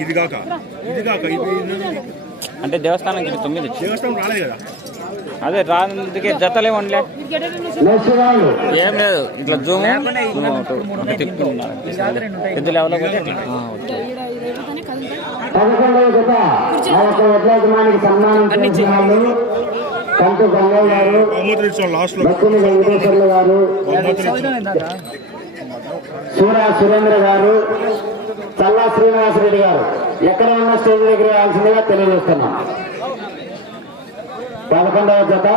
ఇది కాక ఇది కాక ఇది అంటే దేవస్థానం తొమ్మిది దేవస్థానం రాలేదు కదా? అదే రాందుకే జతలే ఉండలే ఏం లేదు ఇట్లా జూమ్. ఎద్దులు ఎవరో పదకొండవ జత. ఆ యొక్క వడ్లాయజమానికి సన్మానం చేసిన వాళ్ళు కంటు గంగయ్య గారు బహుమతులు ఇచ్చాం లాస్ట్లో బక్కుని వెంకటేశ్వర్లు గారు సూర సురేంద్ర గారు చల్లా శ్రీనివాసరెడ్డి గారు. ఎక్కడ ఉన్న స్టేజ్ దగ్గర రావాల్సిందిగా తెలియజేస్తున్నాం. పదకొండవ జత.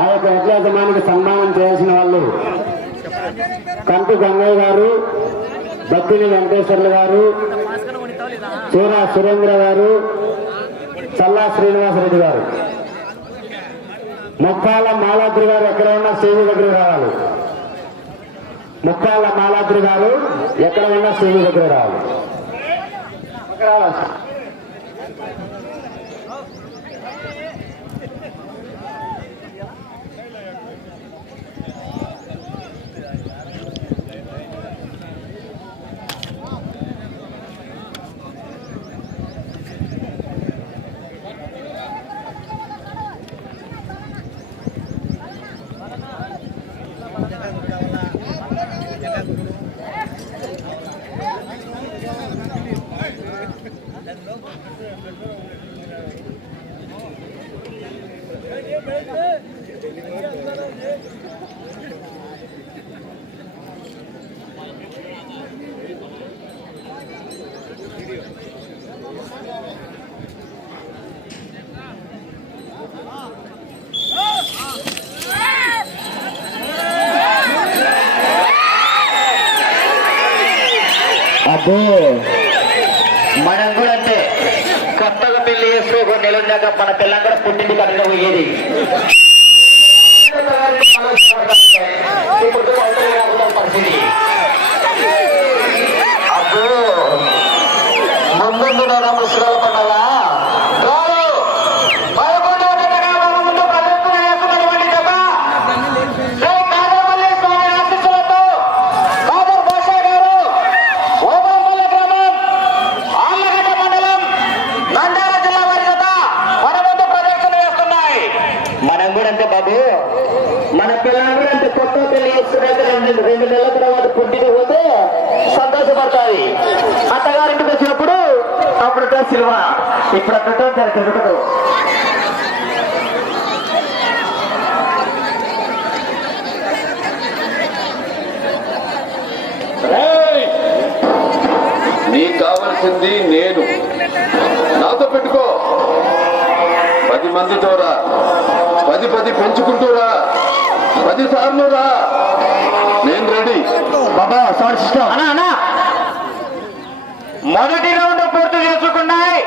ఆ యొక్క వడ్లాయజమానికి సన్మానం చేయాల్సిన వాళ్ళు కంటి గంగయ్య గారు బత్తిని వెంకటేశ్వర్లు గారు చూరా సురేంద్ర గారు చల్లా శ్రీనివాసరెడ్డి గారు. ముక్కాల మాలాద్రి గారు ఎక్కడ ఉన్నా స్టేజ్ దగ్గర రావాలి. ముక్కాల మాలాద్రి గారు ఎక్కడ ఉన్నా స్టేజ్ దగ్గర రావాలి. అబ్బో. మనం కూడా అంటే కొత్తగా పెళ్ళి చేసుకో నెల ఉన్నాక మన పిల్లని కూడా పుట్టింది కట్టడం పోయేది ఇప్పుడు అవతల కాకుండా పరిస్థితి అబ్బో ముందు ముసలాల పండగ రాదు పదకొండవ జతగా మన ముందు ప్రదర్శన చేస్తున్నటువంటి జత శ్రీ కాదరపల్లి స్వామి ఆశీస్సులతో కాదర్ భాషా గారు ఓబరంపల్లి గ్రామం ఆళ్ళగడ్డ మండలం నంద్యాల జిల్లా వారి జత మన ముందు ప్రదర్శన చేస్తున్నాయి మనం కూడా అంతే బాబు మన పిల్లలు కూడా అంతే కొత్త పెళ్ళి చేస్తున్నాక రెండు రెండు నెలల తర్వాత పుట్టిన పోతే సంతోషపడతాయి అత్తగారింటికి వచ్చినప్పుడు అప్పుడు సిల్వ ఇప్పుడు రేయ్! నీకు కావలసింది నేను. నాతో పెట్టుకో. పది మందితో రా. పది పది పెంచుకుంటూ రా. పది సార్లు రా. నేను రెడీ. బాబా అన్నా. మొదటి రౌండ్ పూర్తి చేసుకున్నాయి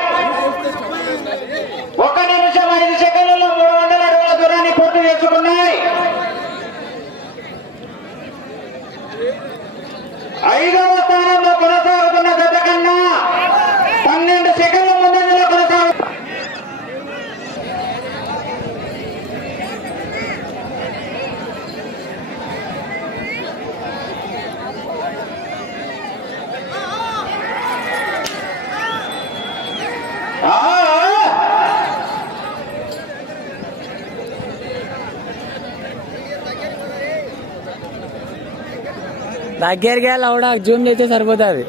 ఒక నిమిషం ఐదు సెకండ్లలో మూడు వందల అడుగుల దూరాన్ని పూర్తి చేసుకున్నాయి ఐదవ స్థానంలో కొనసాగుతున్న జత కన్నా పన్నెండు సెకండ్ల ముందంజలో కొనసాగు దగ్గరికి వెళ్ళి అవుడా జూమ్ చేస్తే సరిపోతుంది.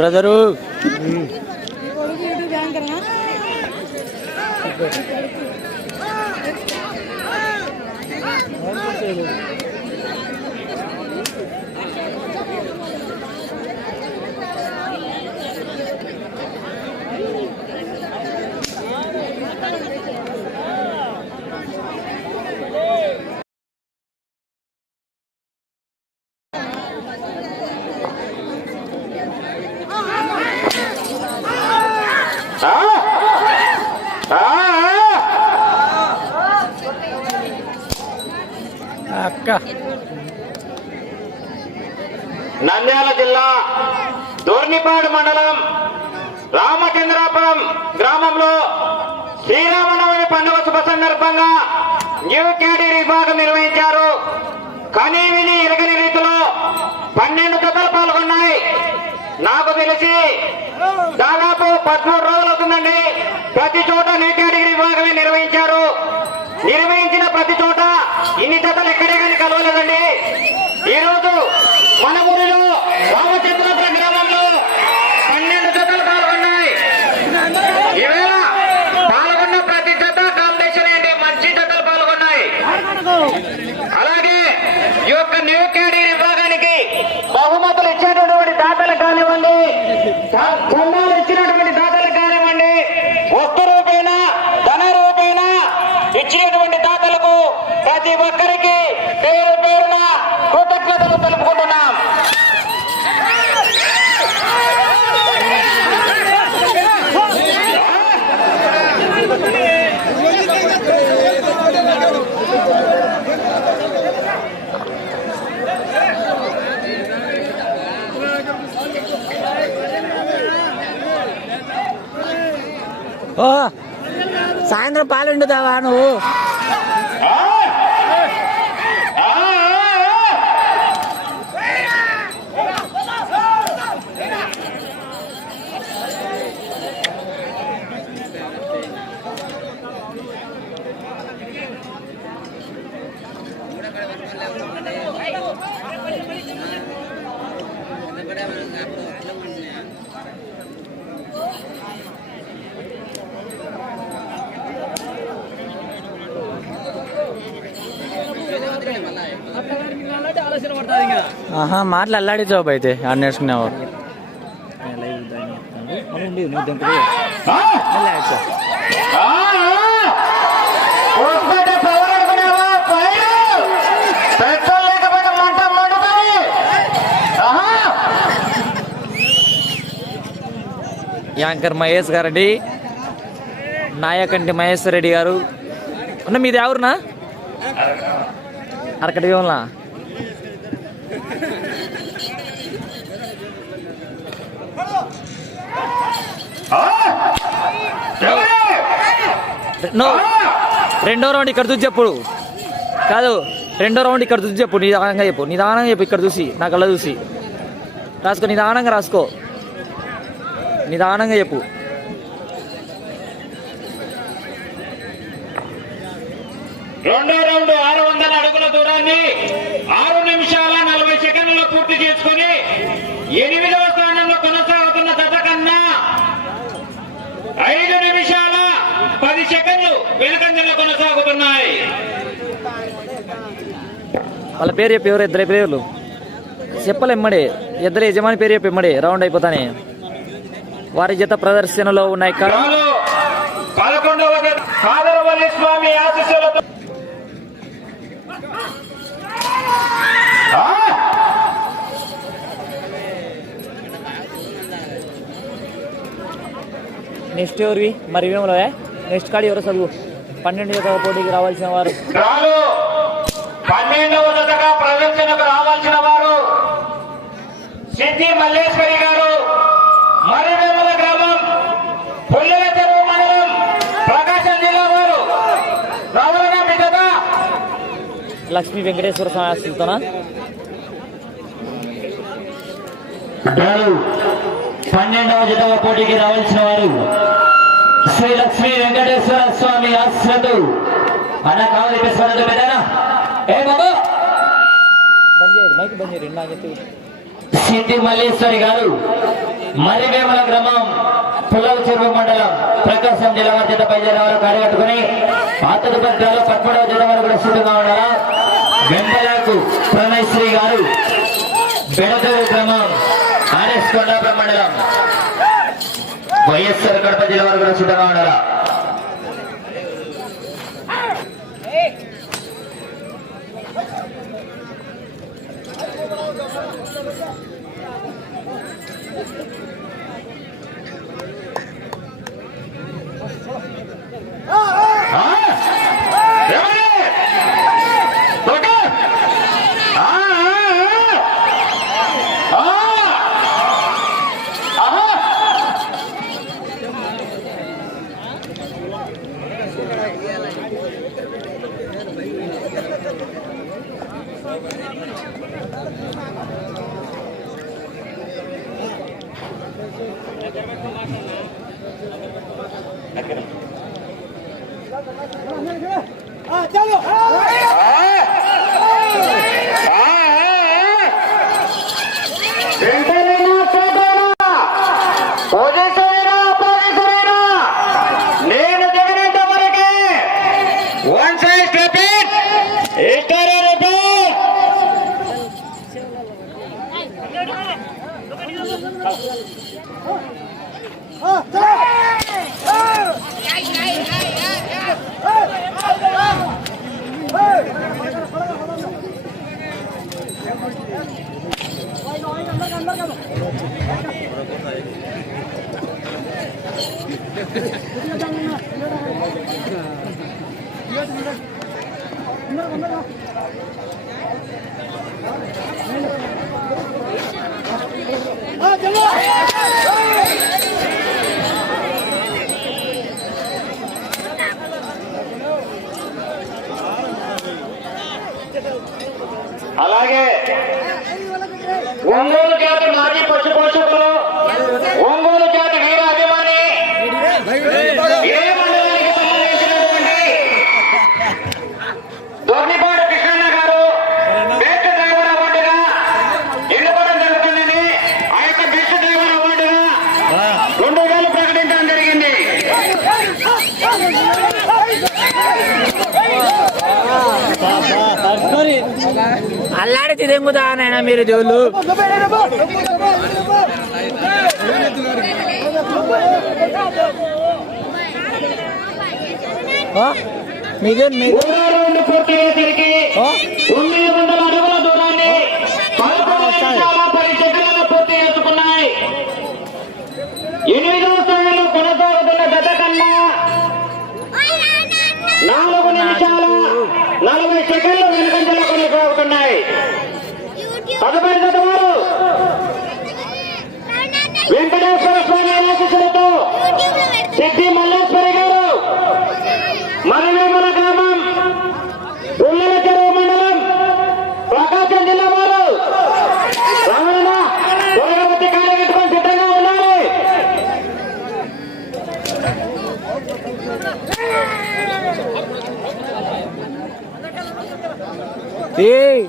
బ్రదరు. కనీ విని ఎరగని రీతిలో పన్నెండు జతలు పాల్గొన్నాయి. నాకు తెలిసి దాదాపు పదమూడు రోజులు అవుతుందండి. ప్రతి చోట న్యూ కేటగిరీ విభాగమే నిర్వహించారు. నిర్వహించిన ప్రతి చోట ఇన్ని జతలు ఎక్కడే కానీ కలవలేదండి. ఈ రోజు మన ఊరిలో రామచంద్రపురం ప్రతి ఒక్కరికి పేరు పేరున కృతజ్ఞతలు తెలుపుకుంటున్నాం. సాయంత్రం పాలు వండుతావా నువ్వు? మాటలు అల్లాడి జాబ్ అయితే ఆడ నేర్చుకునేవారు! యాంకర్ మహేష్ గారండి. నాయకంటి మహేశ్వర్ రెడ్డి గారు. అన్న మీది ఎవరునా? అరకటి నో రెండో రౌండ్ ఇక్కడ చూసి చెప్పు. కాదు రెండో రౌండ్ ఇక్కడ చూసి చెప్పు. నిదానంగా చెప్పు. నిదానంగా చెప్పు ఇక్కడ చూసి. నా కళ్ళ చూసి. రాసుకో నిదానంగా రాసుకో. నిదానంగా చెప్పు. రెండో రౌండ్ ఆరు వందల అడుగుల దూరాన్ని ఆరు నిమిషాల నలభై సెకండ్లలో పూర్తి చేసుకుని ఎనిమిదవ స్థానంలో కొనసాగుతున్న జత కన్నా ఐదు నిమిషాల పది సెకండ్లు వెనుకంజలో కొనసాగుతున్నాయి. వాళ్ళ పేరు చెప్పి ఎవరు? ఇద్దరు పేర్లు. చెప్పలే ఎమ్మడే ఇద్దరు యజమాని పేరు చెప్పి ఎమ్మడే రౌండ్ అయిపోతానే. వారి జత ప్రదర్శనలో ఉన్నాయి స్వామి ఆశీస్సులతో! నెక్స్ట్ ఎవరివి? మరి ఇవేమో నెక్స్ట్ కాడి ఎవరు చదువు? పన్నెండు జత పోటీకి రావాల్సిన వారు. పన్నెండవ ప్రదర్శనకు రావాల్సిన వారు సిద్ధి మల్లేశ్వరి గారు. మరివేముల గ్రామం పుల్లెల చెరువు మండలం ప్రకాశం జిల్లా వారు. రావాలన్నా మీ జత లక్ష్మీ వెంకటేశ్వర స్వామి ఆశీస్సులతోనా పన్నెండవ జతగా పోటీకి రావాల్సిన వారు శ్రీ లక్ష్మీ వెంకటేశ్వర స్వామి ఆశ్రతు. అన్న కావాలి పెద్దనా? ఏ బాబా? సిద్ధి మల్లేశ్వరి గారు మరివేమల గ్రామం పుల్లల చెరువు మండలం ప్రకాశం జిల్లా వారి చేత బయలుదేరాలు కార్యకట్టుకుని ఆ తదుపరిలో పదమూడవ జిల్లా వారు కూడా సిద్ధంగా ఉండాలా వెంపలాకు ప్రణయశ్రీ గారు బెడదూరు గ్రామం ఆర్ఎస్ కొండాపురం మండలం. వైఎస్ఆర్ కడప జిల్లా వారు కూడా సిద్ధంగా ఉండాలా వెంటనేనా అలాగే అల్లాడి తిరుగుతా నాయన మీరు జోళ్ళు. మీదే మూడో రౌండ్ పూర్తయ్యేసరికి తొమ్మిది వందల అడుగుల దూరాన్ని పదకొండు నిమిషాల పది సెకండ్లలో పూర్తి చేసుకున్నాయి ఎనిమిదవ సెకండ్లు వెనుకంజలో కొనసాగుతున్నాయి. తదుపరి వారు వెంకటేశ్వర స్వామి ఆశీస్సులతో సిద్ధి మల్లేశ్వరి గారు. మనవేమల Ei,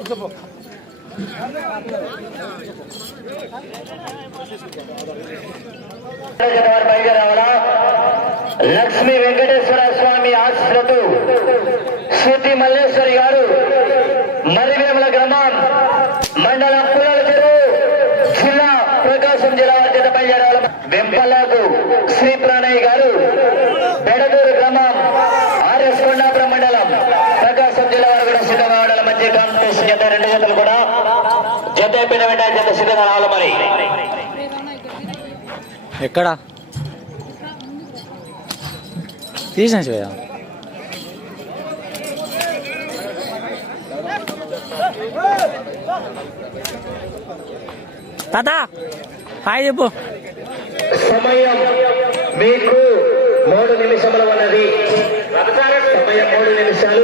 చెప్పు లక్ష్మీ వెంకటేశ్వర స్వామి ఆశీస్సులతో శృతి మల్లేశ్వరి గారు మరివేముల గ్రామం మండలం పుల్లల చెరువు జిల్లా ప్రకాశం జిల్లా జత చేత బయలుదేరావాల వెంపల్లాకు శ్రీ ప్రాణయ్య గారు బెడదూరు గ్రామం ఆర్ఎస్ కొండాపురం మండలం ప్రకాశం జిల్లా వారు కూడా సిద్ధంగా ఉండాలి మంచి కాంపిటీషన్ జత రెండు జతలు కూడా. జత అయిపోయిన వెంటనే జత సిద్ధంగా రావాలి మరి. ఎక్కడ? తీసిన శివయ్య తాత హాయ్ చెప్పు. సమయం మీకు మూడు నిమిషములు ఉన్నది. సమయం మూడు నిమిషాలు.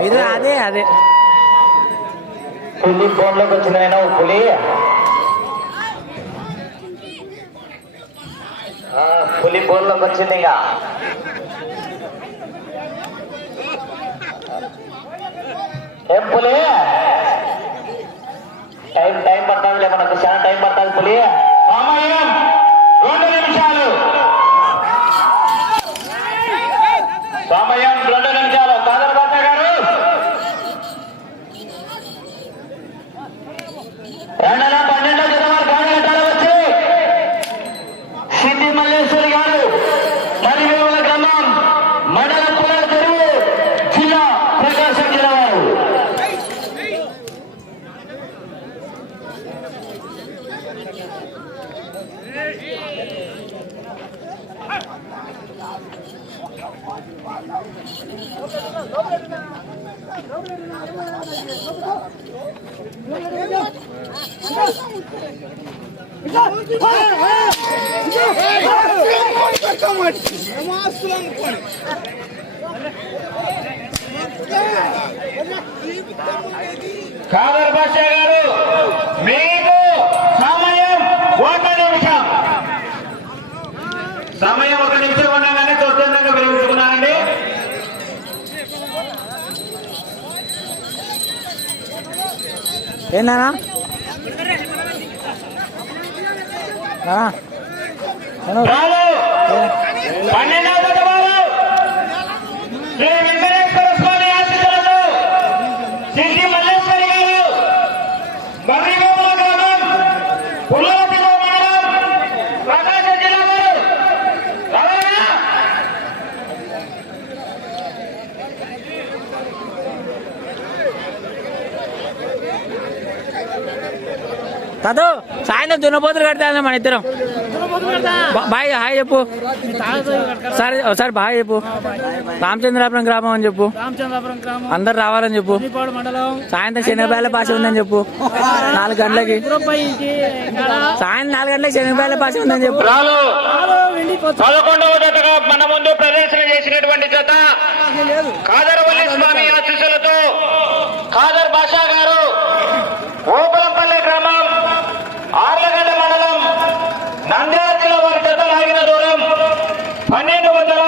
ఇది అదే అదే. పులి ఫోన్లోకి వచ్చిన పులి? ఆ, పులి ఫోన్లోకి వచ్చింది ఇంకా. ఏం పులి? టైం టైం పడుతుంది మనకు చాలా టైం పడుతుంది పులి సమయం రెండు నిమిషాలు సమయం రెండు నిమిషాలు కాదర్ బాబా గారు రెండవ పన్నెండవ జనవరి కార్యకర్తలు వచ్చి సిద్ధి మల్లేశ్వరి గారు మరివేముల గ్రామం మండల పుల్లల చెరువు జిల్లా ప్రకాశం జిల్లా వారు కాదర్ బాషా గారు మీకు సమయం ఒక నిమిషం సమయం ఒక నిమిషం ఉండగానే స్వచ్ఛందంగా విరమించుకున్నారండి ఏందన్నా ఆ. అను. రాలు పన్నెండవ జత వారు శ్రీ వెంకటేశ్వర స్వామి ఆశీస్సులతో సిద్ధి మల్లేశ్వరి గారు మర్రివేముల గ్రామం పుల్లలపిల్ల మండలం ప్రకాశం జిల్లా వారు రావాలా? తాతో సాయంత్రం దున్నపోతులు కడతాను మన ఇద్దరం. బా- బాయ్ హాయ్ చెప్పు. సరే ఒకసారి బాయ్ చెప్పు. రామచంద్రాపురం గ్రామం అని చెప్పు. రామచంద్రాపురం గ్రామం. అందరు రావాలని చెప్పు. సాయంత్రం శనగపాయల పాశ ఉందని చెప్పు. నాలుగు గంటలకి. సాయంత్రం నాలుగు గంటలకి శనగపాయల పాశ ఉందని చెప్పు. పదకొండవ జతగా మన ముందు ప్రదర్శన చేసినటువంటి జత. కాదరవల్లి స్వామి ఆశీస్సులతో కాదర్ బాషా గారు. ఓపలంపల్లి ఆర్లగడ్డ మండలం నంద్యాల జిల్లా వారి జత లాగిన దూరం పన్నెండు వందల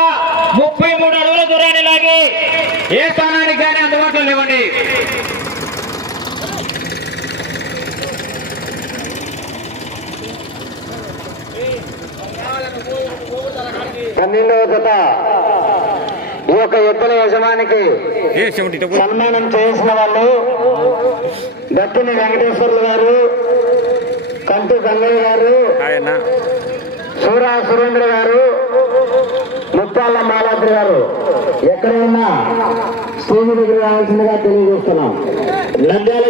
ముప్పై మూడు అడుగుల దూరాన్ని లాగి ఏ స్థానానికి కానీ అందుబాటులో లేవండి. పన్నెండవ జత ఈ యొక్క ఎద్దుల యజమానికి సన్మానం చేసిన వాళ్ళు దత్తిని వెంకటేశ్వర్లు గారు కంటు గంగయ్య గారు ఆయన. సూరా సురేంద్ర గారు ముత్తాళ్ళ మాలాద్రి గారు. ఎక్కడ ఉన్నా స్టేజ్ దగ్గర రావాల్సిందిగా తెలియజేస్తున్నాం. నంద్యాల